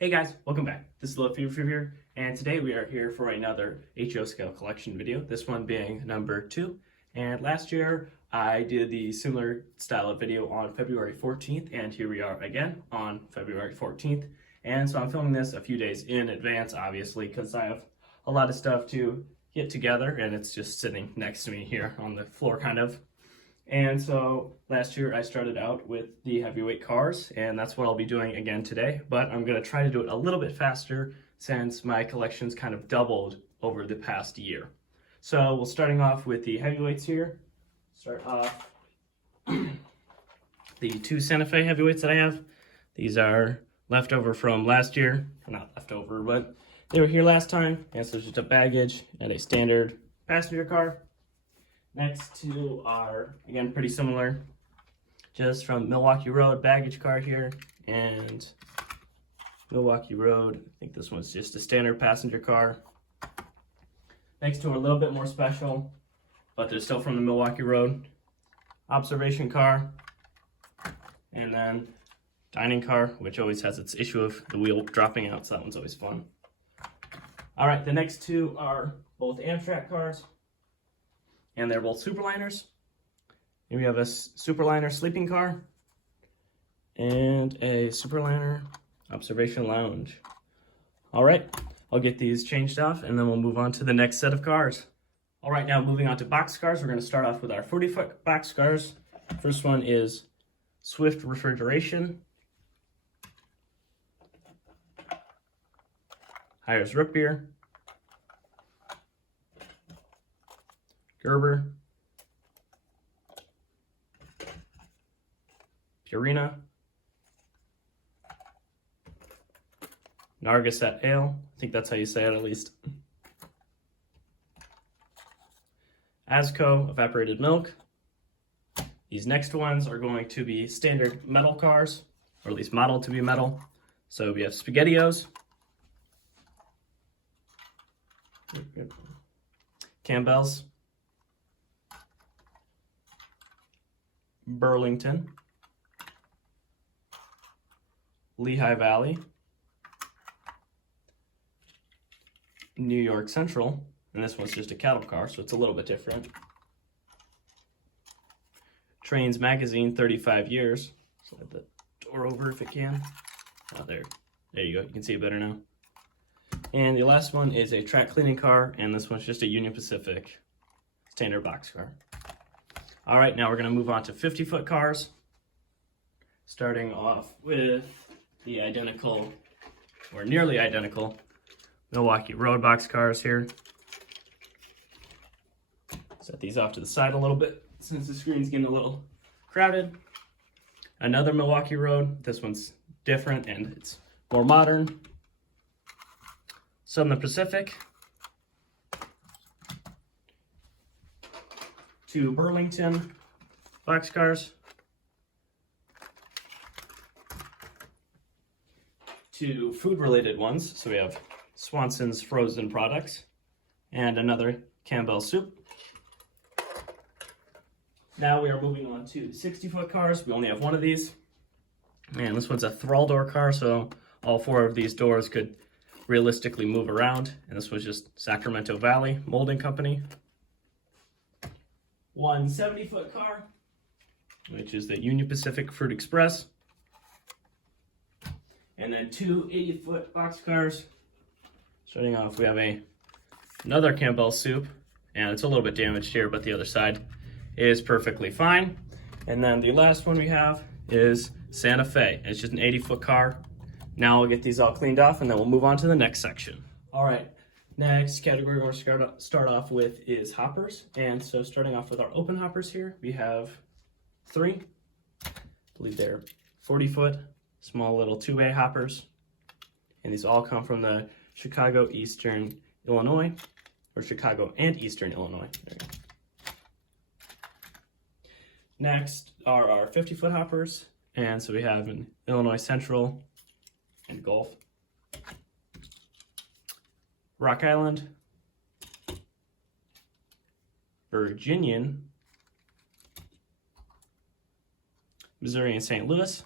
Hey guys, welcome back. This is Locomotive here, and today we are here for another HO scale collection video, this one being number 2. And last year I did the similar style of video on February 14th, and here we are again on February 14th. And so I'm filming this a few days in advance, obviously, because I have a lot of stuff to get together, and it's just sitting next to me here on the floor, kind of. And so last year I started out with the heavyweight cars, and that's what I'll be doing again today, but I'm going to try to do it a little bit faster since my collection's kind of doubled over the past year. So we're starting off with the heavyweights here. Start off the two Santa Fe heavyweights that I have. These are leftover from last year. Not leftover, but they were here last time. And so it's just a baggage and a standard passenger car. Next two are, again, pretty similar, just from Milwaukee Road, baggage car here, and Milwaukee Road. I think this one's just a standard passenger car. Next two are a little bit more special, but they're still from the Milwaukee Road. Observation car, and then dining car, which always has its issue of the wheel dropping out, so that one's always fun. All right, the next two are both Amtrak cars. And they're both Superliners. And we have a Superliner sleeping car and a Superliner observation lounge. All right, I'll get these changed off and then we'll move on to the next set of cars. All right, now moving on to boxcars, we're going to start off with our 40-foot boxcars. First one is Swift Refrigeration. Hires Root Beer. Gerber, Purina, Narragansett Ale, I think that's how you say it at least. Asco Evaporated Milk. These next ones are going to be standard metal cars, or at least modeled to be metal. So we have SpaghettiOs, Campbell's, Burlington, Lehigh Valley, New York Central, and this one's just a cattle car, so it's a little bit different. Trains Magazine, 35 years. Slide the door over if it can. Oh, there you go. You can see it better now. And the last one is a track cleaning car, and this one's just a Union Pacific standard box car. All right, now we're going to move on to 50-foot cars, starting off with the identical, or nearly identical, Milwaukee Road box cars here. Set these off to the side a little bit since the screen's getting a little crowded. Another Milwaukee Road. This one's different and it's more modern. Southern Pacific. Two Burlington boxcars, two food-related ones. So we have Swanson's frozen products and another Campbell soup. Now we are moving on to 60-foot cars. We only have one of these. And this one's a thrall door car, so all four of these doors could realistically move around. And this was just Sacramento Valley Molding Company. One 70-foot car, which is the Union Pacific Fruit Express. And then two 80-foot boxcars. Starting off, we have another Campbell soup, and it's a little bit damaged here, but the other side is perfectly fine. And then the last one we have is Santa Fe. It's just an 80-foot car. Now we'll get these all cleaned off, and then we'll move on to the next section. All right. Next category we're going to start off with is hoppers. And so starting off with our open hoppers here, we have 3. I believe they're 40-foot, small little 2-way hoppers. And these all come from the Chicago, Eastern Illinois, or Chicago and Eastern Illinois. There you go. Next are our 50-foot hoppers. And so we have an Illinois Central and Gulf. Rock Island, Virginian, Missouri and St. Louis,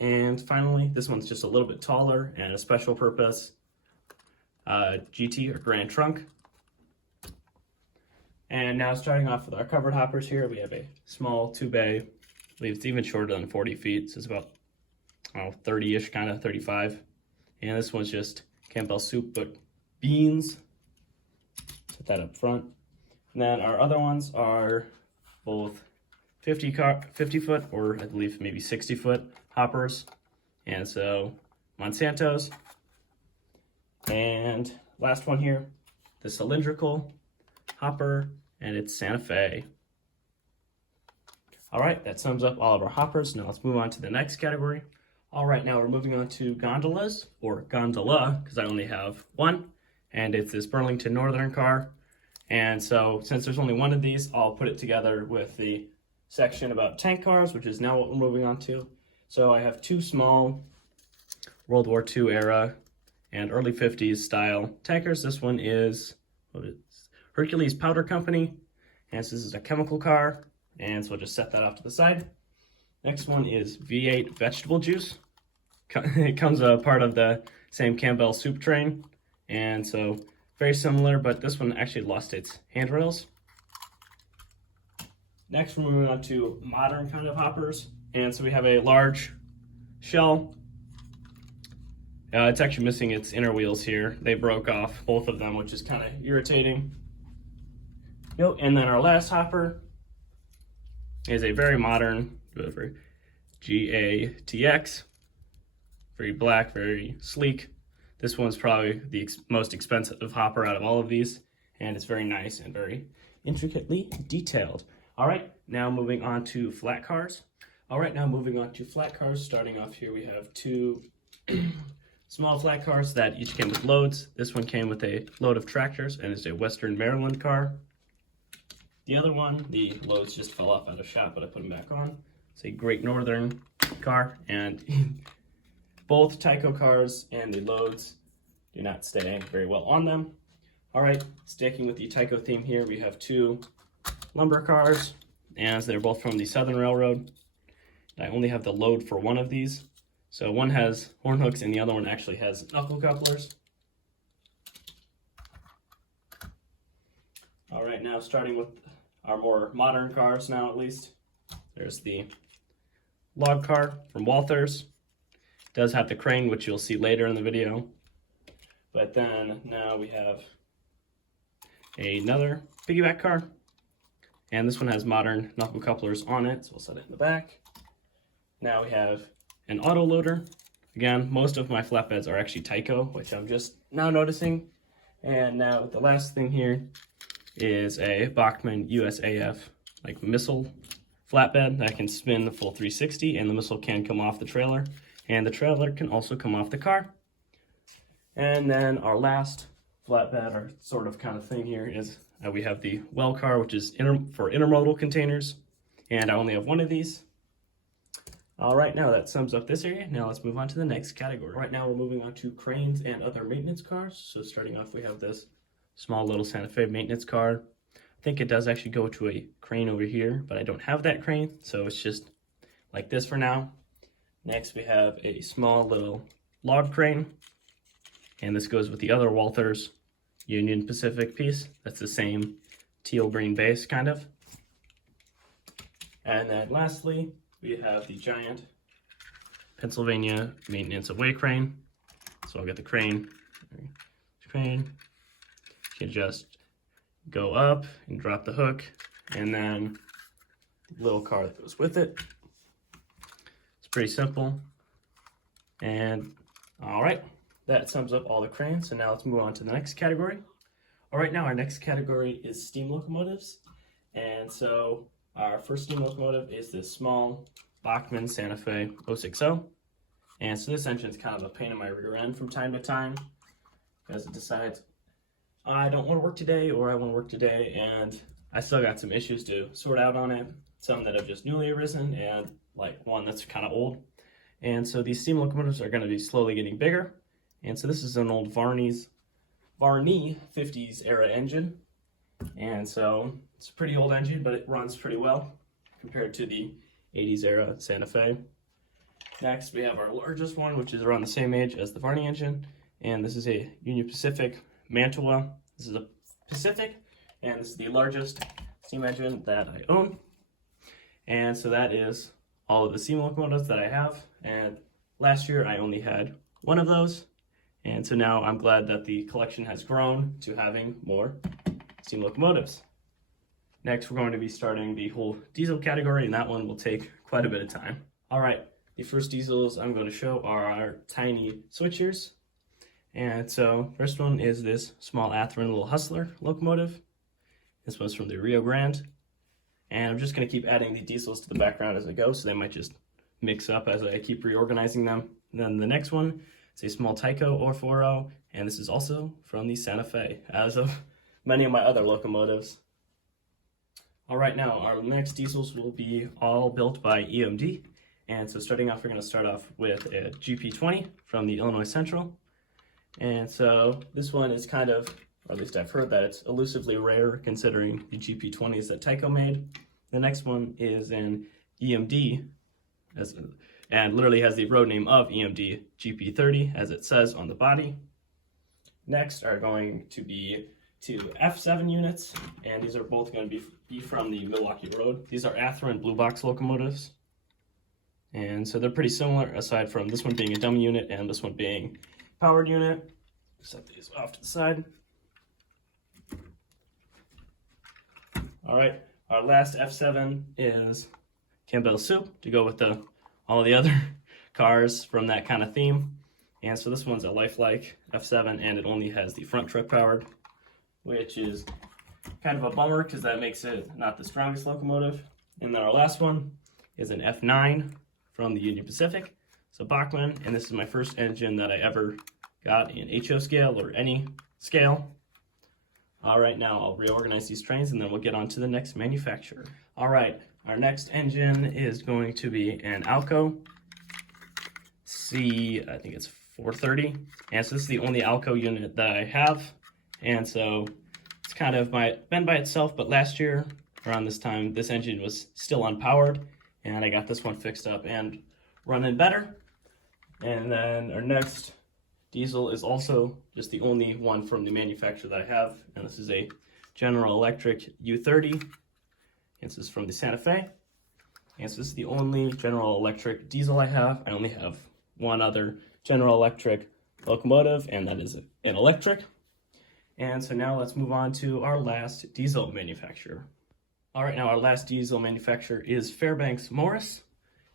And finally, this one's just a little bit taller and a special purpose GT or Grand Trunk. And now starting off with our covered hoppers here, we have a small 2-bay. I believe it's even shorter than 40 feet, so it's about 30-ish, kind of 35. And this one's just Campbell soup, but beans. Set that up front. And then our other ones are both 50 foot or I believe maybe 60 foot hoppers. And so Monsanto's. And last one here, the cylindrical hopper, and it's Santa Fe. All right, that sums up all of our hoppers. Now let's move on to the next category. All right, now we're moving on to gondolas, or gondola, because I only have one, and it's this Burlington Northern car. And so since there's only one of these, I'll put it together with the section about tank cars, which is now what we're moving on to. So I have two small World War II era and early 50s style tankers. This one is Hercules Powder Company, and so this is a chemical car, and so we'll just set that off to the side. Next one is V8 vegetable juice. It comes a part of the same Campbell soup train, and so very similar, but this one actually lost its handrails. Next, we're moving on to modern kind of hoppers, and so we have a large shell. It's actually missing its inner wheels here. They broke off, both of them, which is kind of irritating. And then our last hopper is a very modern GATX. Very black, very sleek. This one's probably the most expensive hopper out of all of these, and it's very nice and very intricately detailed. All right, now moving on to flat cars. Starting off here, we have two small flat cars that each came with loads. This one came with a load of tractors and is a Western Maryland car. The other one, the loads just fell off out of shop, but I put them back on. It's a Great Northern car, and both Tyco cars and the loads do not stay very well on them. All right, sticking with the Tyco theme here, we have two lumber cars, and they're both from the Southern Railroad. I only have the load for one of these. So one has horn hooks and the other one actually has knuckle couplers. All right, now starting with our more modern cars now, at least. There's the log car from Walthers. It does have the crane, which you'll see later in the video. But then now we have another piggyback car. And this one has modern knuckle couplers on it, so we'll set it in the back. Now we have an Autoloader. Again, most of my flatbeds are actually Tyco, which I'm just now noticing. And now the last thing here is a Bachmann USAF like missile flatbed that can spin the full 360, and the missile can come off the trailer, and the trailer can also come off the car. And then our last flatbed, or sort of kind of thing here, is we have the well car, which is for intermodal containers, and I only have one of these. All right, now that sums up this area. Now let's move on to the next category. Right now we're moving on to cranes and other maintenance cars. So starting off, we have this small little Santa Fe maintenance car. I think it does actually go to a crane over here, but I don't have that crane, so it's just like this for now. Next, we have a small little log crane, and this goes with the other Walthers Union Pacific piece. That's the same teal green base, kind of. And then lastly, we have the giant Pennsylvania maintenance away crane. So I'll get the crane. You can just go up and drop the hook, and then the little car that goes with it. It's pretty simple. And all right, that sums up all the cranes. So now let's move on to the next category. All right, now our next category is steam locomotives. And so our first steam locomotive is this small Bachmann Santa Fe 060. And so this engine's kind of a pain in my rear end from time to time, because it decides, I don't want to work today, or I want to work today, and I still got some issues to sort out on it. Some that have just newly arisen, and like one that's kind of old. And so these steam locomotives are going to be slowly getting bigger. And so this is an old Varney 50s era engine. And so it's a pretty old engine, but it runs pretty well compared to the 80s era Santa Fe. Next, we have our largest one, which is around the same age as the Varney engine. And this is a Union Pacific Mantua. This is a Pacific, and this is the largest steam engine that I own. And so that is all of the steam locomotives that I have. And last year I only had one of those. And so now I'm glad that the collection has grown to having more steam locomotives. Next, we're going to be starting the whole diesel category, and that one will take quite a bit of time. All right, the first diesels I'm going to show are our tiny switchers. And so first one is this small Athearn little Hustler locomotive. This one's from the Rio Grande. And I'm just going to keep adding the diesels to the background as I go, so they might just mix up as I keep reorganizing them. And then the next one is a small Tyco Orforo, and this is also from the Santa Fe, as of many of my other locomotives. All right, now our next diesels will be all built by EMD. And so starting off, we're going to start off with a GP20 from the Illinois Central. And so this one is kind of, or at least I've heard that it's elusively rare considering the GP20s that Tyco made. The next one is an EMD, and literally has the road name of EMD GP30 as it says on the body. Next are going to be two F7 units, and these are both going to be from the Milwaukee Road. These are Athearn Blue Box locomotives. And so they're pretty similar, aside from this one being a dummy unit and this one being powered unit. Set these off to the side. All right, our last F7 is Campbell Soup to go with all the other cars from that kind of theme. And so this one's a lifelike F7, and it only has the front truck powered, which is kind of a bummer because that makes it not the strongest locomotive. And then our last one is an F9 from the Union Pacific. So Bachmann, and this is my first engine that I ever got in HO scale or any scale. All right, now I'll reorganize these trains and then we'll get on to the next manufacturer. All right, our next engine is going to be an Alco I think it's 430. And so this is the only Alco unit that I have. And so it's kind of been by itself, but last year around this time, this engine was still unpowered, and I got this one fixed up and running better. And then our next diesel is also just the only one from the manufacturer that I have, and this is a General Electric U30. This is from the Santa Fe. And so this is the only General Electric diesel I have. I only have one other General Electric locomotive, and that is an electric. And so now let's move on to our last diesel manufacturer. All right, now our last diesel manufacturer is Fairbanks Morris.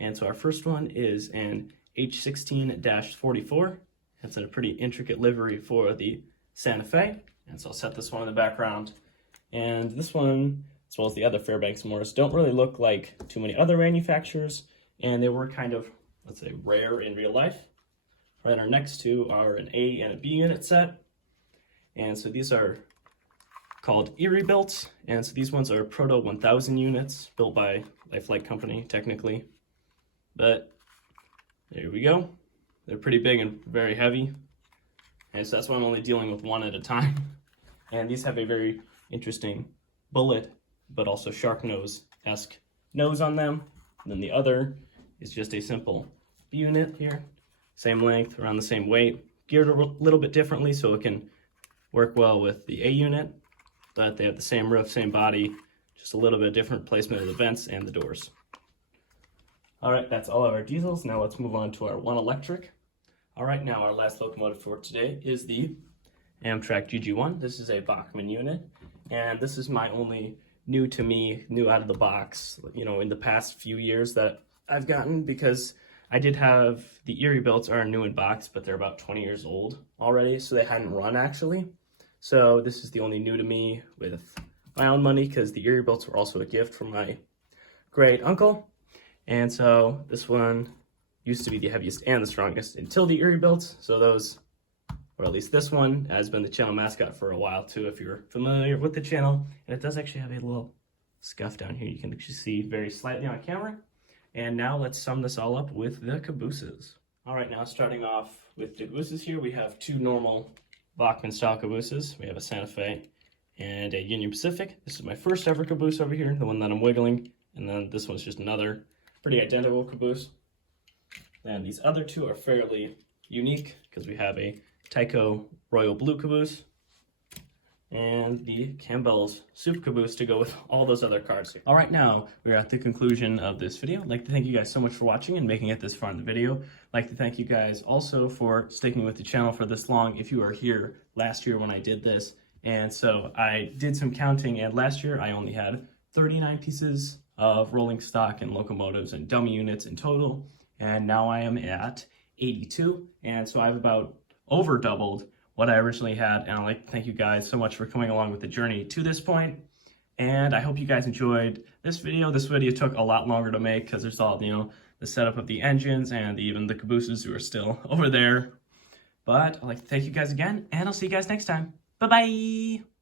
And so our first one is an H16-44. It's a pretty intricate livery for the Santa Fe. And so I'll set this one in the background. And this one, as well as the other Fairbanks Morris, don't really look like too many other manufacturers. And they were kind of, let's say, rare in real life. Right, our next two are an A and a B unit set. And so these are called Erie built, and so these ones are Proto 1000 units built by Lifelike Company, technically. But there we go. They're pretty big and very heavy, and so that's why I'm only dealing with one at a time. And these have a very interesting bullet, but also shark nose-esque nose on them. And then the other is just a simple B unit here, same length, around the same weight, geared a little bit differently so it can work well with the A unit, but they have the same roof, same body, just a little bit different placement of the vents and the doors. All right, that's all of our diesels. Now let's move on to our one electric. All right, now our last locomotive for today is the Amtrak GG1. This is a Bachmann unit, and this is my only new out of the box, in the past few years that I've gotten, because I did have the Erie builds are new in box, but they're about 20 years old already, so they hadn't run actually. So this is the only new to me with my own money, because the Erie belts were also a gift from my great uncle. And so this one used to be the heaviest and the strongest until the Erie belts. So those, or at least this one, has been the channel mascot for a while too, if you're familiar with the channel. And it does actually have a little scuff down here. You can actually see very slightly on camera. And now let's sum this all up with the Cabooses. All right, now starting off with the Cabooses here, we have two normal Bachmann style Cabooses. We have a Santa Fe and a Union Pacific. This is my first ever Caboose over here, the one that I'm wiggling. And then this one's just another pretty identical Caboose. And these other two are fairly unique because we have a Tyco Royal Blue Caboose and the Campbell's Soup Caboose to go with all those other cars. All right, now we're at the conclusion of this video. I'd like to thank you guys so much for watching and making it this far in the video. I'd like to thank you guys also for sticking with the channel for this long if you were here last year when I did this. And so I did some counting, and last year I only had 39 pieces of rolling stock and locomotives and dummy units in total, and now I am at 82, and so I've about over doubled what I originally had. And I'd like to thank you guys so much for coming along with the journey to this point, and I hope you guys enjoyed this video. This video took a lot longer to make because there's all, the setup of the engines and even the Cabooses who are still over there. But I'd like to thank you guys again, and I'll see you guys next time. Bye-bye!